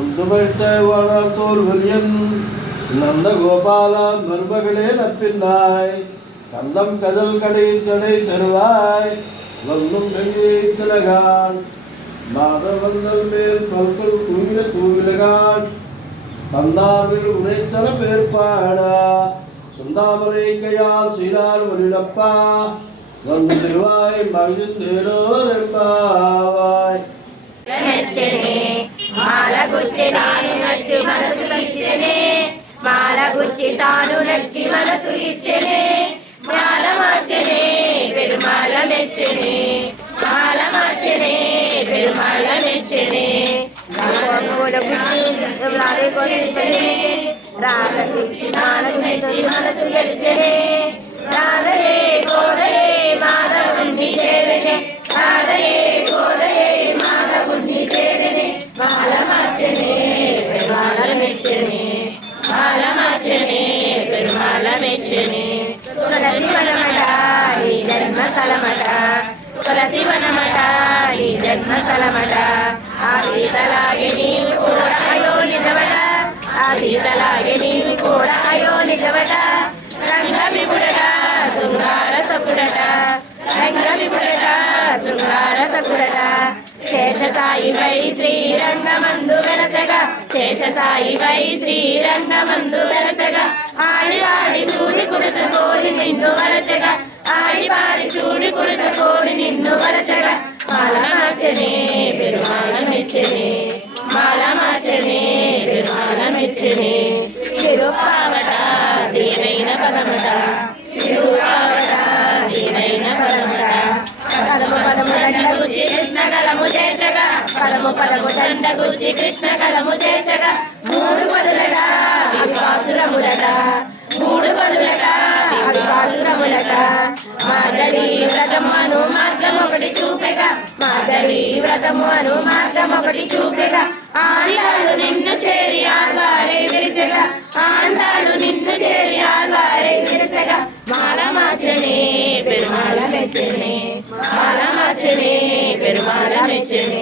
தோல் வலியன் நந்த கோபாலா மருமகளே நப்பின்னாய் கந்தம் கதல் கடை தடை தருவாய் வந்தும் வெள்ளி திலகான் மாதவந்தல் மேல் பல்கல் குவில தூவிலகான் பந்தார்கள் உரைத்தன பேர்பாடா சுந்தாமரை கையால் சீரால் வலிலப்பா வந்து திருவாய் மகிழ்ந்தேனோர் என்பாவாய் మాలగుచ్చి తాను నచ్చి మనసు ఇచ్చెనే మాలగుచ్చి తాను నచ్చి మనసు ఇచ్చెనే మాల మార్చెనే పెరుమాల మెచ్చెనే మాల మార్చెనే పెరుమాల మెచ్చెనే రాధగుచ్చి తాను నచ్చి మనసు గెలిచెనే రాధయే గోదయే మాధవుణ్ణి చేరనే రాధయే గోదయే మాధవుణ్ణి చేరనే మాల మార్చెనే పెరుమాల మెచ్చెనే మాల మార్చెనే పెరుమాల మెచ్చెనే తులసి వనమట ఈ జన్మ స్థలమట తులసి వనమట ఈ జన్మ స్థలమట ఆ సీతలాగే నీవు కూడా అయో నిజవట ఆ సీతలాగే నీవు కూడా అయో నిజవట రంగ విపుడట శృంగార సకుడట రంగ విపుడట శృంగార సకుడట శేషసాయి వై శ్రీరంగమందు వెలసగా శేషసాయి వై శ్రీరంగమందు వెలసగా ఆడివాడి చూడి కుడుతు కోరి నిన్ను వలసగా ఆడివాడి చూడి కుడుతు కోరి నిన్ను వలసగా మాల మార్చెనే పెరుమాల మెచ్చెనే మాల మార్చెనే పెరుమాల మెచ్చెనే తిరుపావట దీనైన పదమట తిరుపావట దీనైన పదమట పదము పదము దండగుచ్చి కృష్ణ కలము చేర్చగా పదము పదము దండగుచ్చి కృష్ణ కలము చేర్చగా మూడు పదులట విశ్వాసురములట మూడు పదులట విశ్వాసురములట మాగళి వ్రతము అను మార్గం ఒకటి చూపెగా మాగళి వ్రతము అను మార్గం ఒకటి చూపెగా ఆండాళ్ళు నిన్ను చేరి ఆల్వారే విరిసెగా ఆండాళ్ళు నిన్ను చేరి ఆల్వారే విరిసెగా మాల మార్చెనే పెరుమాల మెచ్చెనే మాల మార్చెనే పెరుమాల మెచ్చెనే